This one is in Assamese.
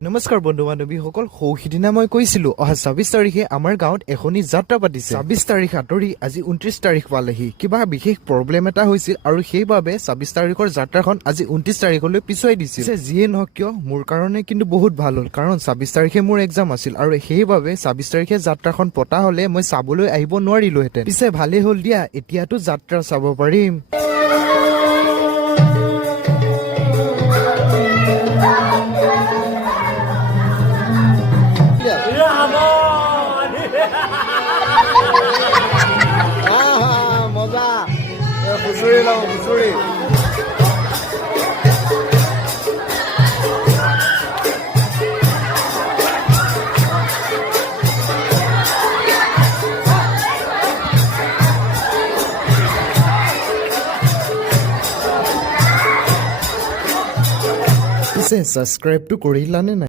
নমস্কাৰ বন্ধু বান্ধৱীসকল সৌসিদিনা মই কৈছিলো অহা ২৬ তাৰিখে আমাৰ গাঁৱত এখনি যাত্ৰা পাতিছে ২৬ তাৰিখ আঁতৰি আজি ২৯ তাৰিখ পালেহি কিবা বিশেষ প্ৰব্লেম এটা হৈছিল আৰু সেইবাবে ২৬ তাৰিখৰ যাত্ৰাখন আজি ২৯ তাৰিখলৈ পিছুৱাই দিছিল যিয়ে নহওক কিয় মোৰ কাৰণে কিন্তু বহুত ভাল হ'ল কাৰণ ২৬ তাৰিখে মোৰ এক্সাম আছিল আৰু সেইবাবে ২৬ তাৰিখে যাত্ৰাখন পতা হলে মই চাবলৈ আহিব নোৱাৰিলোহেঁতেন পিছে ভালেই হ'ল দিয়া এতিয়াতো যাত্ৰা চাব পাৰিম মজা হুঁচৰি লওঁ হুঁচৰি পিছে ছাবস্ক্ৰাইবটো কৰিলানে নাই